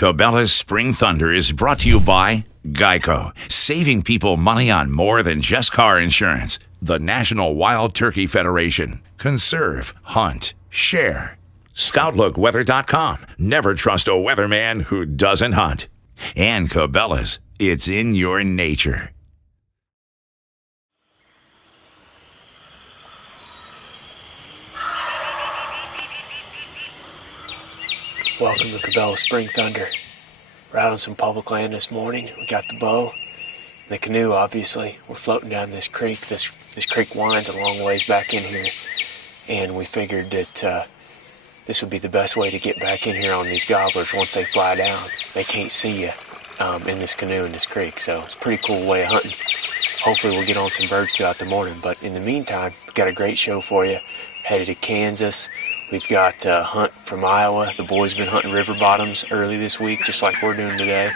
Cabela's Spring Thunder is brought to you by Geico, saving people money on more than just car insurance. The National Wild Turkey Federation. Conserve, hunt, share. ScoutLookWeather.com. Never trust a weatherman who doesn't hunt. And Cabela's, it's in your nature. Welcome to Cabela's Spring Thunder. We're out on some public land this morning. We got the bow, the canoe, obviously. We're floating down this creek. This creek winds a long ways back in here, and we figured that this would be the best way to get back in here on these gobblers once they fly down. They can't see you in this canoe in this creek, so it's a pretty cool way of hunting. Hopefully we'll get on some birds throughout the morning, but in the meantime, we've got a great show for you. Headed to Kansas. We've got a hunt from Iowa. The boys been hunting river bottoms early this week, just like we're doing today,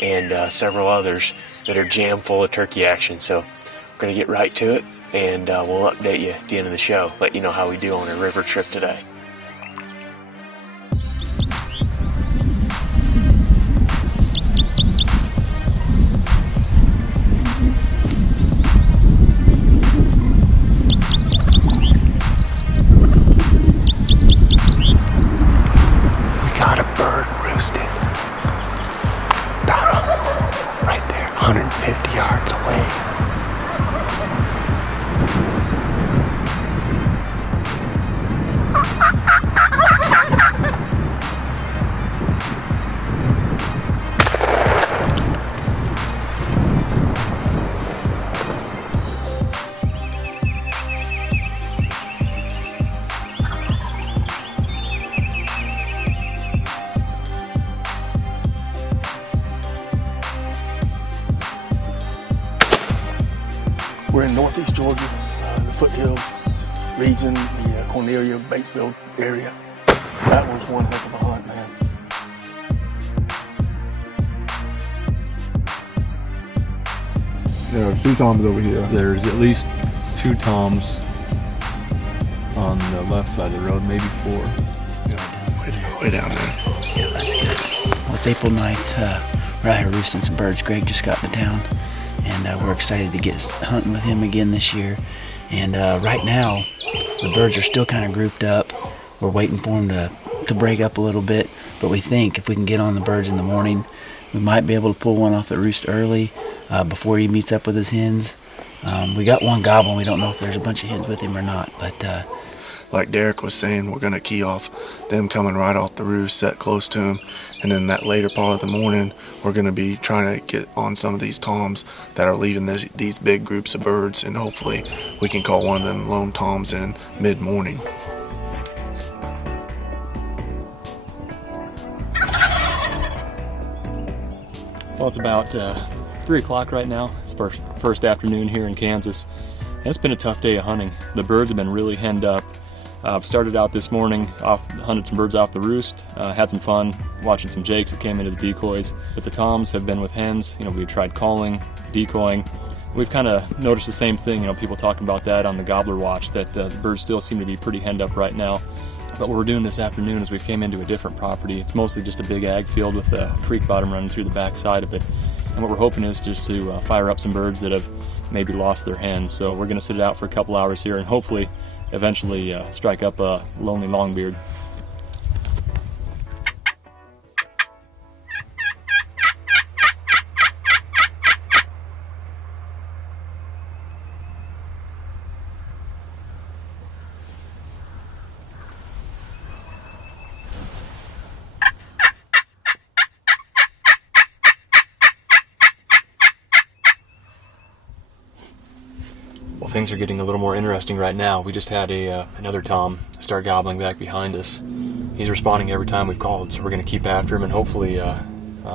and several others that are jam full of turkey action. So we're going to get right to it, and we'll update you at the end of the show, let you know how we do on our river trip today. Got a bird roosted about right there, 150 yards away. We're in northeast Georgia, the foothills region, the Cornelia, Batesville area. That was one heck of a hunt, man. Yeah, there's 2 toms over here. There's at least 2 toms on the left side of the road, maybe 4. Way down there. Yeah, that's good. Well, it's April 9th. We're out here roosting some birds. Greg just got into town, and we're excited to get hunting with him again this year. And right now, the birds are still kind of grouped up. We're waiting for them to break up a little bit, but we think if we can get on the birds in the morning, we might be able to pull one off the roost early before he meets up with his hens. We got one gobbling. We don't know if there's a bunch of hens with him or not, but Like Derek was saying, we're going to key off them coming right off the roost, set close to him, and then that later part of the morning, we're going to be trying to get on some of these toms that are leaving these big groups of birds, and hopefully we can call one of them lone toms in mid-morning. Well, it's about 3 o'clock right now. It's first afternoon here in Kansas, and it's been a tough day of hunting. The birds have been really henned up. I've started out this morning, hunted some birds off the roost, had some fun watching some jakes that came into the decoys, but the toms have been with hens. We've tried calling, decoying. We've kind of noticed the same thing, people talking about that on the gobbler watch, that the birds still seem to be pretty henned up right now. But what we're doing this afternoon is we've came into a different property. It's mostly just a big ag field with a creek bottom running through the back side of it. And what we're hoping is just to fire up some birds that have maybe lost their hens. So we're going to sit it out for a couple hours here and hopefully eventually strike up a lonely longbeard. Well, things are getting a little more interesting right now. We just had another tom start gobbling back behind us. He's responding every time we've called, so we're going to keep after him, and hopefully,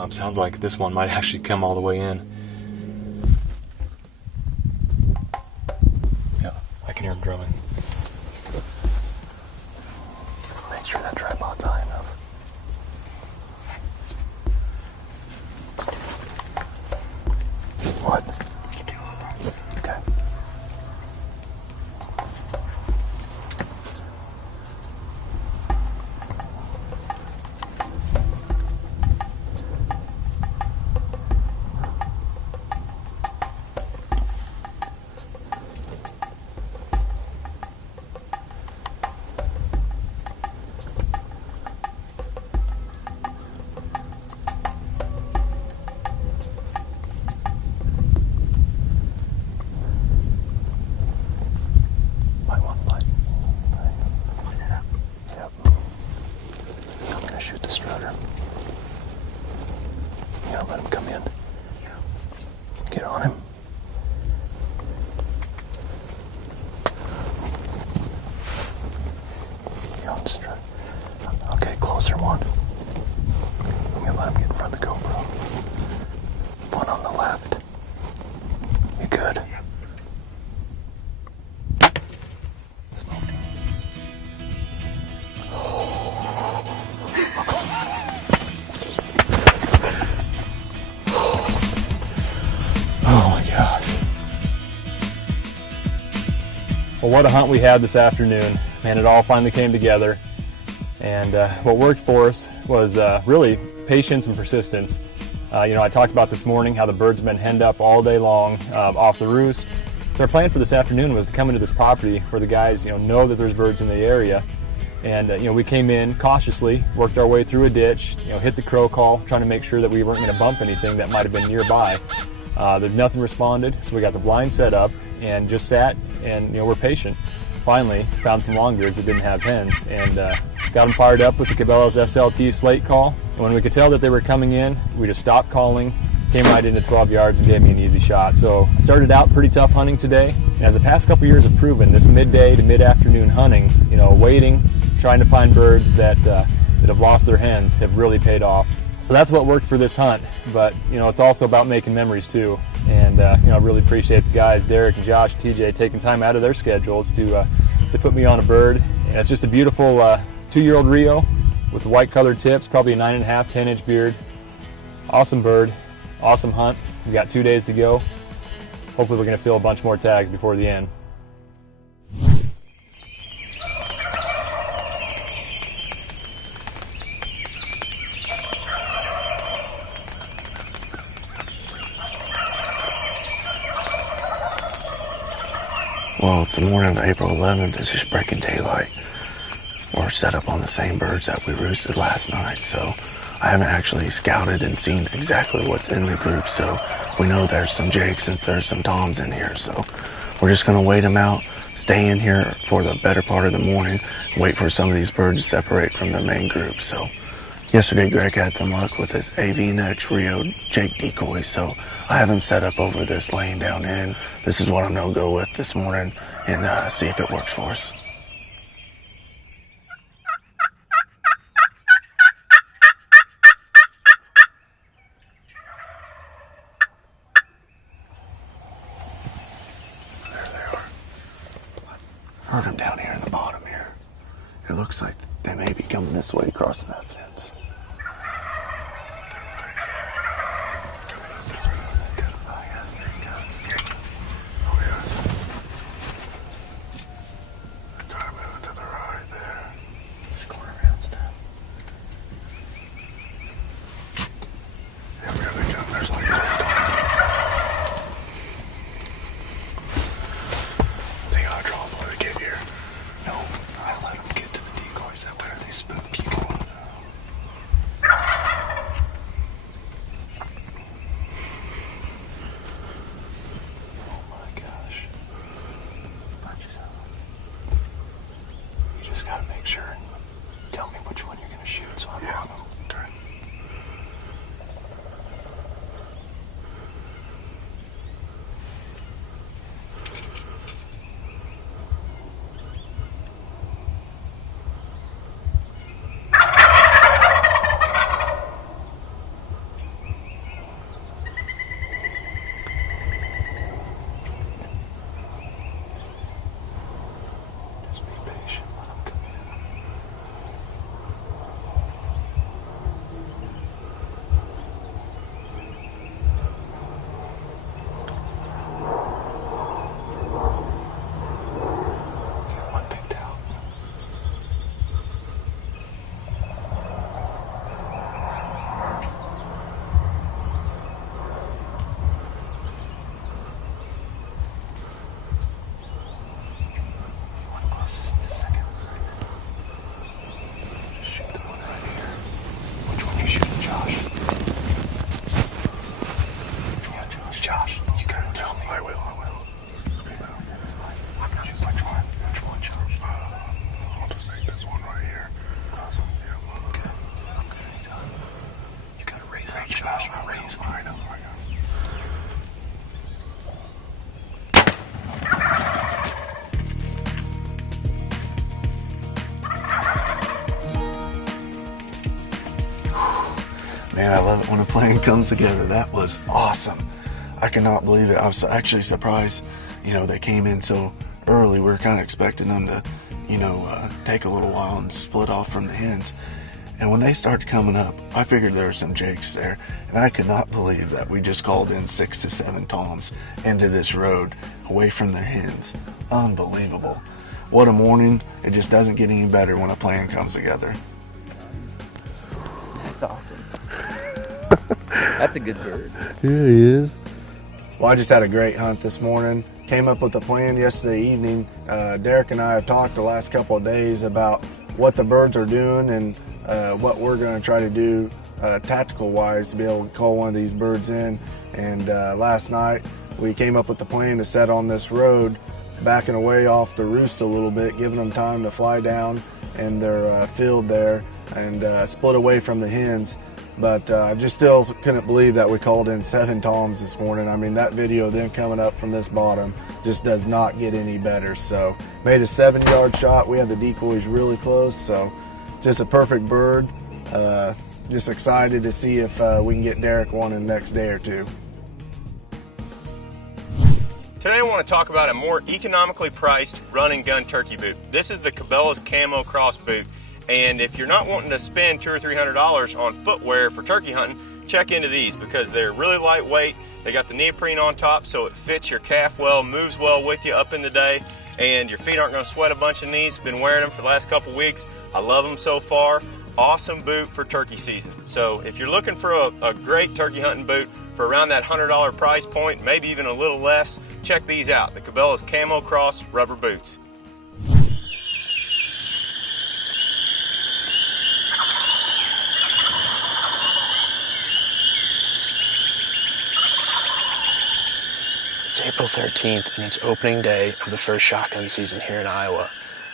sounds like this one might actually come all the way in. Yeah, I can hear him drumming. Make sure that tripod's high enough. What? Okay. Let's try. Okay, closer one. I'm gonna let him get in front of the GoPro. One on the left. You good? Smoking. Oh my gosh. Well, what a hunt we had this afternoon. Man, it all finally came together. And what worked for us was really patience and persistence. I talked about this morning how the birds have been henned up all day long off the roost. So our plan for this afternoon was to come into this property where the guys know that there's birds in the area. And we came in cautiously, worked our way through a ditch, hit the crow call, trying to make sure that we weren't going to bump anything that might have been nearby. There's nothing responded, so we got the blind set up and just sat and we're patient. Finally found some longbirds that didn't have hens and got them fired up with the Cabela's SLT slate call. And when we could tell that they were coming in, we just stopped calling, came right into 12 yards and gave me an easy shot. So I started out pretty tough hunting today. And as the past couple years have proven, this midday to mid-afternoon hunting, waiting, trying to find birds that have lost their hens have really paid off. So that's what worked for this hunt, but it's also about making memories too. And I really appreciate the guys, Derek and Josh, TJ, taking time out of their schedules to put me on a bird. And it's just a beautiful 2-year-old Rio with white colored tips, probably a 9.5, 10-inch beard. Awesome bird, awesome hunt. We got 2 days to go. Hopefully we're gonna fill a bunch more tags before the end. Well, it's the morning of April 11th. It's just breaking daylight. We're set up on the same birds that we roosted last night, so I haven't actually scouted and seen exactly what's in the group, so we know there's some jakes and there's some toms in here, so we're just going to wait them out, stay in here for the better part of the morning, wait for some of these birds to separate from the main group. So yesterday Greg had some luck with this AV-Nex Rio jake decoy, so I have him set up over this lane down in. This is what I'm going to go with this morning and see if it works for us. There they are. Heard them down here in the bottom here. It looks like they may be coming this way across that fence. Man, I love it when a plan comes together. That was awesome. I cannot believe it. I was actually surprised, they came in so early. We were kind of expecting them to, take a little while and split off from the hens. And when they started coming up, I figured there were some jakes there. And I could not believe that we just called in 6 to 7 toms into this road away from their hens. Unbelievable. What a morning. It just doesn't get any better when a plan comes together. That's awesome. That's a good bird. Yeah, he is. Well, I just had a great hunt this morning. Came up with a plan yesterday evening. Derek and I have talked the last couple of days about what the birds are doing and what we're going to try to do tactical wise to be able to call one of these birds in. And last night we came up with the plan to set on this road, backing away off the roost a little bit, giving them time to fly down in their field there and split away from the hens. But I just still couldn't believe that we called in 7 toms this morning. I mean, that video then coming up from this bottom just does not get any better. So made a 7-yard shot. We had the decoys really close, so just a perfect bird. Just excited to see if we can get Derek one in the next day or two. Today I want to talk about a more economically priced run and gun turkey boot. This is the Cabela's Camo Cross boot. And if you're not wanting to spend $200 or $300 on footwear for turkey hunting, check into these because they're really lightweight. They got the neoprene on top so it fits your calf well, moves well with you up in the day, and your feet aren't going to sweat a bunch of knees. Been wearing them for the last couple weeks. I love them so far. Awesome boot for turkey season. So if you're looking for a great turkey hunting boot for around that $100 price point, maybe even a little less, check these out. The Cabela's Camo Cross rubber boots. It's April 13th and it's opening day of the first shotgun season here in Iowa.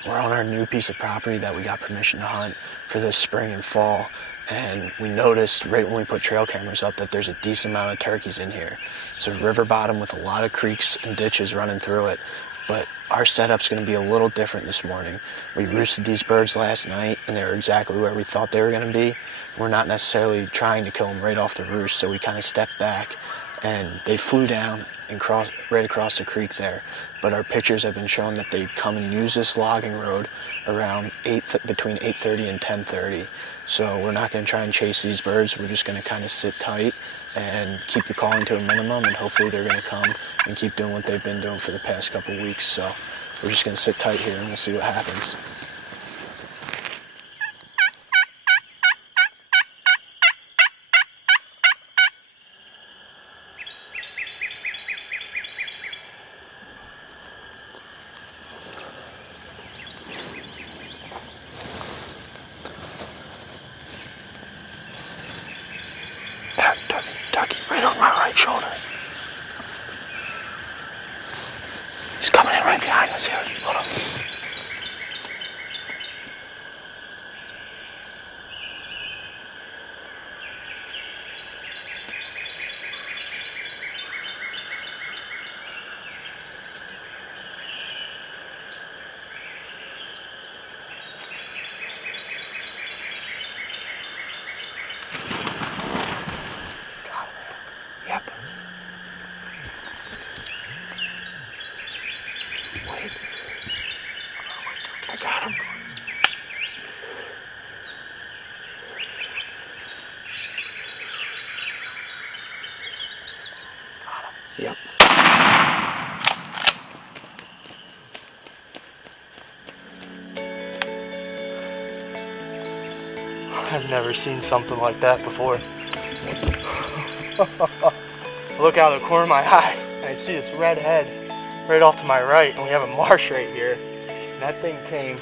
We're on our new piece of property that we got permission to hunt for this spring and fall, and we noticed right when we put trail cameras up that there's a decent amount of turkeys in here. It's a river bottom with a lot of creeks and ditches running through it, but our setup's going to be a little different this morning. We roosted these birds last night and they were exactly where we thought they were going to be. We're not necessarily trying to kill them right off the roost, so we kind of stepped back and they flew down and crossed right across the creek there. But our pictures have been showing that they come and use this logging road around between 8:30 and 10:30. So we're not going to try and chase these birds. We're just going to kind of sit tight and keep the calling to a minimum, and hopefully they're going to come and keep doing what they've been doing for the past couple of weeks. So we're just going to sit tight here and we'll see what happens. Ducky, right over my right shoulder. He's coming in right behind us here. Hold on. Yep. Wait. I got him. Yep. I've never seen something like that before. I look out of the corner of my eye and I see this red head right off to my right, and we have a marsh right here. And that thing came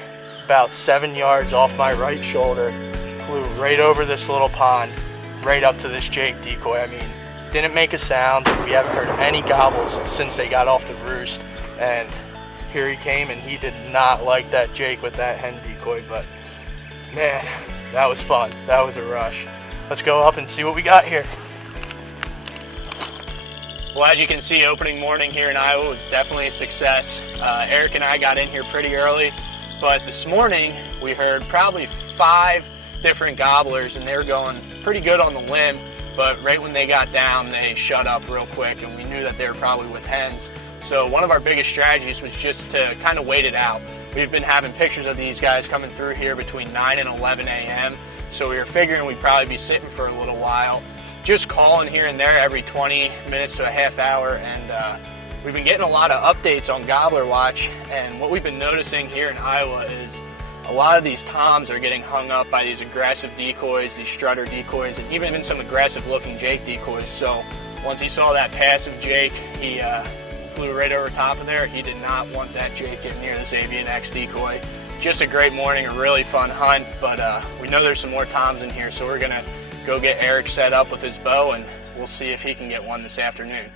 about 7 yards off my right shoulder, flew right over this little pond, right up to this jake decoy. I mean, didn't make a sound. We haven't heard any gobbles since they got off the roost. And here he came, and he did not like that jake with that hen decoy, but man, that was fun. That was a rush. Let's go up and see what we got here. Well, as you can see, opening morning here in Iowa was definitely a success. Eric and I got in here pretty early, but this morning we heard probably 5 different gobblers, and they were going pretty good on the limb, but right when they got down, they shut up real quick, and we knew that they were probably with hens. So one of our biggest strategies was just to kind of wait it out. We've been having pictures of these guys coming through here between 9 and 11 a.m., so we were figuring we'd probably be sitting for a little while, just calling here and there every 20 minutes to a half hour, and we've been getting a lot of updates on Gobbler Watch, and what we've been noticing here in Iowa is a lot of these toms are getting hung up by these aggressive decoys, these strutter decoys, and even some aggressive looking Jake decoys. So once he saw that passive Jake, he flew right over top of there. He did not want that Jake getting near this Avian X decoy. Just a great morning, a really fun hunt, but we know there's some more toms in here, so we're gonna go get Eric set up with his bow, and we'll see if he can get one this afternoon.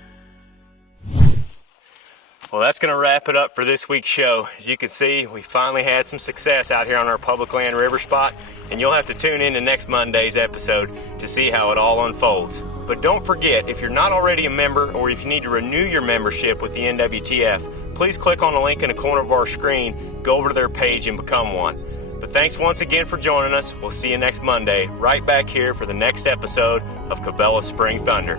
Well, that's going to wrap it up for this week's show. As you can see, we finally had some success out here on our public land river spot, and you'll have to tune in to next Monday's episode to see how it all unfolds. But don't forget, if you're not already a member, or if you need to renew your membership with the NWTF, please click on the link in the corner of our screen, go over to their page and become one. But thanks once again for joining us. We'll see you next Monday, right back here for the next episode of Cabela's Spring Thunder.